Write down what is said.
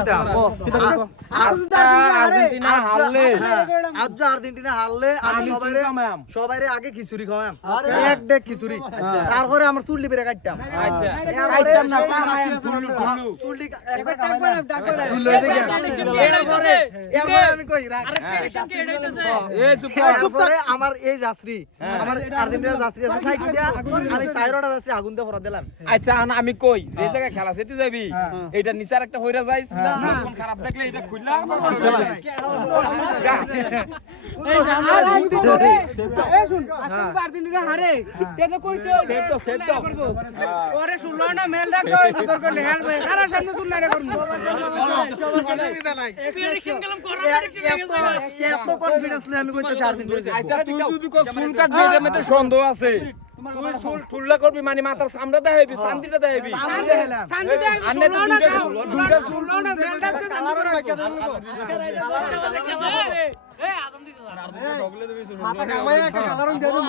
কইতাম আর্জেন্টিনা হারলে আজ আর্জেন্টিনা হারলে আমি সবাইরে আগে খিচুড়ি খাওয়াম এক দেখ খিচুড়ি তারপরে আমার চুল্লি বেরে কাটতাম আচ্ছা কাটতাম না চুল্লি একবার এরপরে আমি কই রাখ তারপরে আমার এই যাত্রী আমার আর্জেন্টিনার যাত্রী আছে সাইড দিয়া আমি সাইরোটা যাত্রী আগুন দিয়ে ভরা দিলাম আচ্ছা আমি কই যে জায়গায় খেলা সেতে যাবি এটা নিচার একটা হইরা যাইস কোন খারাপ দেখলে এটা খুললা আর্জেন্টিনা হারে কেন কইছো সেট তো ওরে শুনলো না মেল রাখো তোর কো লেখাল ভাই কার সামনে শুনলা রে করব অসুবিধা নাই প্রেডিকশন গেলাম করব এত কনফিডেন্স লই আমি কইতেছি আর্জেন্টিনা আচ্ছা তুই যদি কো চুল কাটবি এর মধ্যে সন্দেহ আছে তুই চুল ঠুল্লা করবি মানে মাথার সামনে দেখাইবি শান্তিটা দেখাইবি শান্তি দেই আন্নে দুইটা চুল না মেল রাখো কালার রাখা দেন এই আদম দিতে আর্জেন্টিনা ডগলে দিবি মাথা কামাই একটা কালারং দিয়ে দিমু